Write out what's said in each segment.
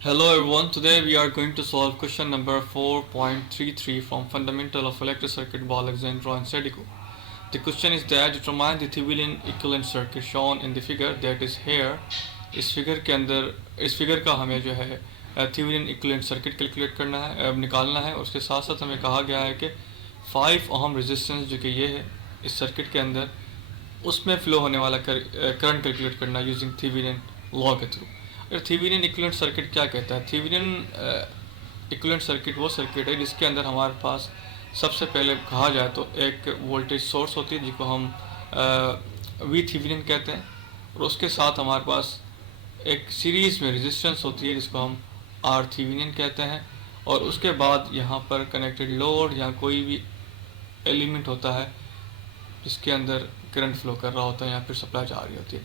Hello everyone, today we are going to solve question number 4.33 from Fundamental of Electric Circuit by Alexandro and Sedico. The question is that determine the Thevenin equivalent circuit shown in the figure that is here. इस figure का हमें जो है Thevenin equivalent circuit calculate करना है, निकालना है। और उसके साथ साथ हमें कहा गया है कि 5 ओहम रेजिस्टेंस जो कि ये है इस सर्किट के अंदर, उसमें फ्लो होने वाला करंट कैलकुलेट करना यूजिंग थेवेनिन लॉ के थ्रू। थेवेनिन इक्विवेलेंट सर्किट क्या कहता है? थेवेनिन इक्विवेलेंट सर्किट वो सर्किट है जिसके अंदर हमारे पास सबसे पहले कहा जाए तो एक वोल्टेज सोर्स होती है जिसको हम वी थेवेनिन कहते हैं, और उसके साथ हमारे पास एक सीरीज़ में रेजिस्टेंस होती है जिसको हम आर थेवेनिन कहते हैं। और उसके बाद यहाँ पर कनेक्टेड लोड या कोई भी एलिमेंट होता है जिसके अंदर करंट फ्लो कर रहा होता है या फिर सप्लाई जा रही होती है।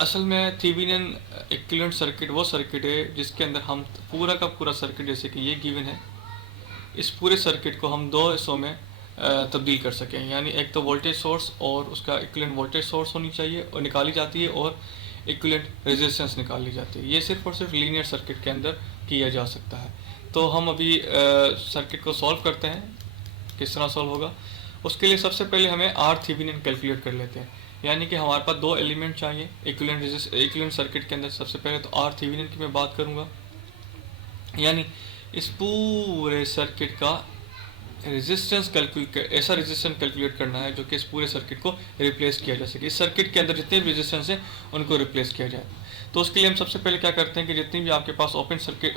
असल में थेवेनिन इक्विवेलेंट सर्किट वो सर्किट है जिसके अंदर हम पूरा का पूरा सर्किट, जैसे कि ये गिवन है, इस पूरे सर्किट को हम दो हिस्सों में तब्दील कर सकें। यानी एक तो वोल्टेज सोर्स और उसका इक्विवेलेंट वोल्टेज सोर्स होनी चाहिए और निकाली जाती है, और इक्विवेलेंट रेजिस्टेंस निकाली जाती है। ये सिर्फ और सिर्फ लीनियर सर्किट के अंदर किया जा सकता है। तो हम अभी सर्किट को सॉल्व करते हैं। किस तरह सॉल्व होगा? उसके लिए सबसे पहले हमें आर थेवेनिन कैलकुलेट कर लेते हैं। यानी कि हमारे पास दो एलिमेंट चाहिए इक्विवेलेंट सर्किट के अंदर। सबसे पहले तो आर थेवेनिन की मैं बात करूँगा, यानी इस पूरे सर्किट का रेजिस्टेंस ऐसा रेजिस्टेंस कैलकुलेट करना है जो कि इस पूरे सर्किट को रिप्लेस किया जा सके। इस सर्किट के अंदर जितने भी रेजिस्टेंस हैं उनको रिप्लेस किया जाए। तो उसके लिए हम सबसे पहले क्या करते हैं कि जितनी भी आपके पास ओपन सर्किट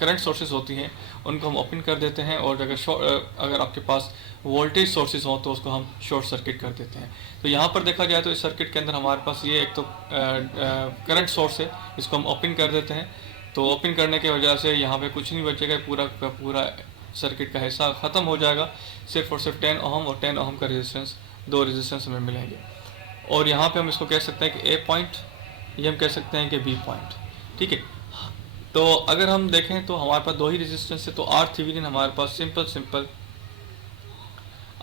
करंट सोर्सेज होती हैं उनको हम ओपन कर देते हैं, और अगर आपके पास वोल्टेज सोर्सेज हों तो उसको हम शॉर्ट सर्किट कर देते हैं। तो यहाँ पर देखा जाए तो इस सर्किट के अंदर हमारे पास ये एक तो करंट सोर्स है, इसको हम ओपन कर देते हैं। तो ओपन करने की वजह से यहाँ पे कुछ नहीं बचेगा, पूरा का पूरा सर्किट का हिस्सा ख़त्म हो जाएगा। सिर्फ और सिर्फ 10 ओहम और 10 ओहम का रेजिस्टेंस, दो रेजिस्टेंस हमें मिलेंगे। और यहाँ पे हम इसको कह सकते हैं कि ए पॉइंट, ये हम कह सकते हैं कि बी पॉइंट। ठीक है। तो अगर हम देखें तो हमारे पास दो ही रेजिस्टेंस है। तो आर थेवेनिन हमारे पास सिंपल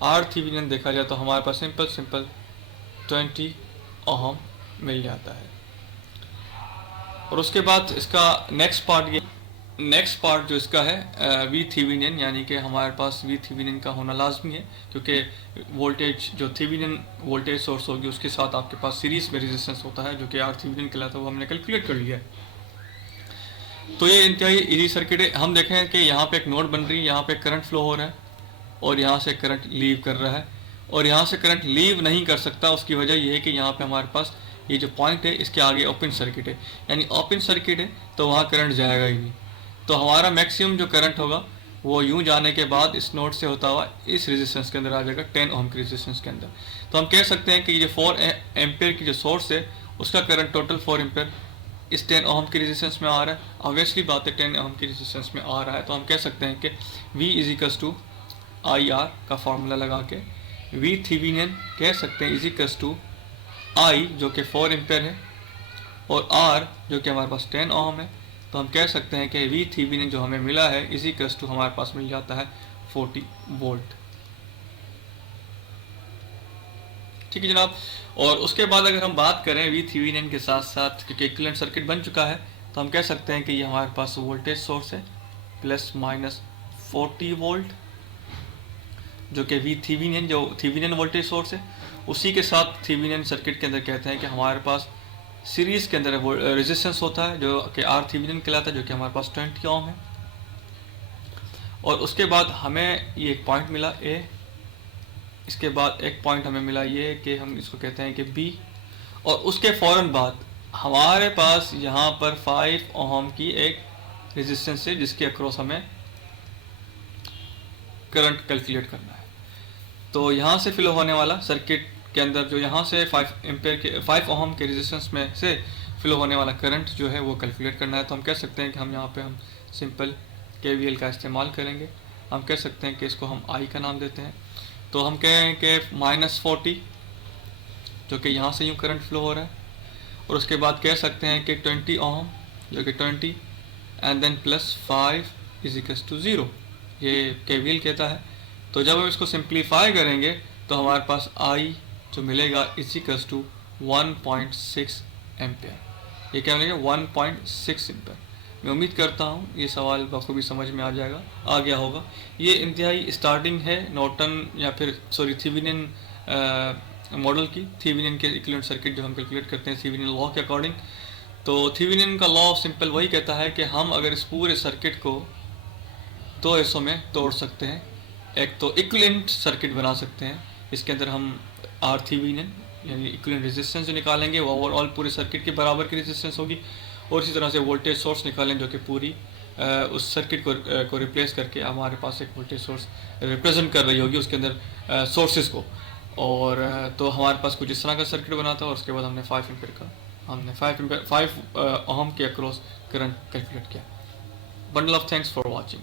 आर थेवेनिन देखा जाए तो हमारे पास सिंपल 20 ओहम मिल जाता है। और उसके बाद इसका नेक्स्ट पार्ट जो इसका है वी थेवेनिन, यानी कि हमारे पास वी थेवेनिन का होना लाजमी है, क्योंकि वोल्टेज जो थेवेनिन वोल्टेज सोर्स होगी उसके साथ आपके पास सीरीज में रेजिस्टेंस होता है जो कि आर थेवेनिन कहलाता है, वो हमने कैलकुलेट कर लिया है। तो ये इंतहाई इजी सर्किट है। हम देखें कि यहाँ पे एक नोड बन रही है, यहाँ पे करंट फ्लो हो रहा है और यहाँ से करंट लीव कर रहा है, और यहाँ से करंट लीव नहीं कर सकता। उसकी वजह यह है कि यहाँ पे हमारे पास ये जो पॉइंट है इसके आगे ओपन सर्किट है, यानी ओपन सर्किट है तो वहाँ करंट जाएगा ही नहीं। तो हमारा मैक्सिमम जो करंट होगा वो यूं जाने के बाद इस नोड से होता हुआ इस रेजिस्टेंस के अंदर आ जाएगा, 10 ओम के रेजिस्टेंस के अंदर। तो हम कह सकते हैं कि ये 4 एम्पेयर की जो सोर्स है उसका करंट टोटल 4 एम्पेयर इस 10 ओम की रेजिस्टेंस में आ रहा है। ऑब्वियसली बात है 10 ओम की रेजिस्टेंस में आ रहा है, तो हम कह सकते हैं कि V equals to I R का फार्मूला लगा के V थेवेनिन कह सकते हैं इजिकल्स टू I जो कि 4 एम्पेयर है और R जो कि हमारे पास 10 ओम है। तो हम कह सकते हैं कि V थेवेनिन जो हमें मिला है इजिकल्स टू हमारे पास मिल जाता है 40 वोल्ट। ठीक है जनाब। और उसके बाद अगर हम बात करें V थेवेनिन के साथ साथ, क्योंकि इक्विवेलेंट सर्किट बन चुका है, तो हम कह सकते हैं कि ये हमारे पास वोल्टेज सोर्स है प्लस माइनस 40 वोल्ट, जो कि V थेवेनिन जो थेवेनिन वोल्टेज सोर्स है, उसी के साथ थेवेनिन सर्किट के अंदर कहते हैं कि हमारे पास सीरीज़ के अंदर रेजिस्टेंस होता है जो कि आर थेवेनिन कहलाता है, जो कि हमारे पास 20 ओम है। और उसके बाद हमें ये एक पॉइंट मिला ए, इसके बाद एक पॉइंट हमें मिला ये कि हम इसको कहते हैं कि बी, और उसके फ़ौरन बाद हमारे पास यहाँ पर 5 ओम की एक रेजिस्टेंस है जिसके अक्रॉस हमें करंट कैलकुलेट करना है। तो यहाँ से फ्लो होने वाला सर्किट के अंदर जो यहाँ से 5 ओम के रेजिस्टेंस में से फ्लो होने वाला करंट जो है वो कैलकुलेट करना है। तो हम कह सकते हैं कि हम यहाँ पे हम सिंपल KVL का इस्तेमाल करेंगे। हम कह सकते हैं कि इसको हम I का नाम देते हैं। तो हम कहें कि -40 जो कि यहाँ से यूँ करंट फ्लो हो रहा है, और उसके बाद कह सकते हैं कि 20 ओम जो कि 20 and then plus 5 equals to 0, ये KVL कहता है। तो जब हम इसको सिंप्लीफाई करेंगे तो हमारे पास I जो मिलेगा इजिकल्स टू 1.6 एम्पेयर। ये क्या मिलेगा? 1.6 एम्पेयर। मैं उम्मीद करता हूँ ये सवाल बखूबी समझ में आ गया होगा। ये इंतहाई स्टार्टिंग है नॉर्टन या फिर सॉरी थेवेनिन मॉडल की, थेवेनिन के इक्विवेलेंट सर्किट जो हम कैलकुलेट करते हैं थेवेनिन लॉ के अकॉर्डिंग। तो थेवेनिन का लॉ सिंपल वही कहता है कि हम अगर इस पूरे सर्किट को दो हिस्सों में तोड़ सकते हैं, एक तो इक्विवेलेंट सर्किट बना सकते हैं, इसके अंदर हम आर थेवेनिन यानी इक्विवेलेंट रेजिस्टेंस जो निकालेंगे वो ओवरऑल पूरे सर्किट के बराबर की रेजिस्टेंस होगी, और इसी तरह से वोल्टेज सोर्स निकालें जो कि पूरी उस सर्किट को रिप्लेस करके हमारे पास एक वोल्टेज सोर्स रिप्रेजेंट कर रही होगी उसके अंदर सोर्सेज को। और तो हमारे पास कुछ इस तरह का सर्किट बना था, और उसके बाद हमने 5 ओहम के अक्रॉस करंट कैलकुलेट किया। Bundle of thanks for watching.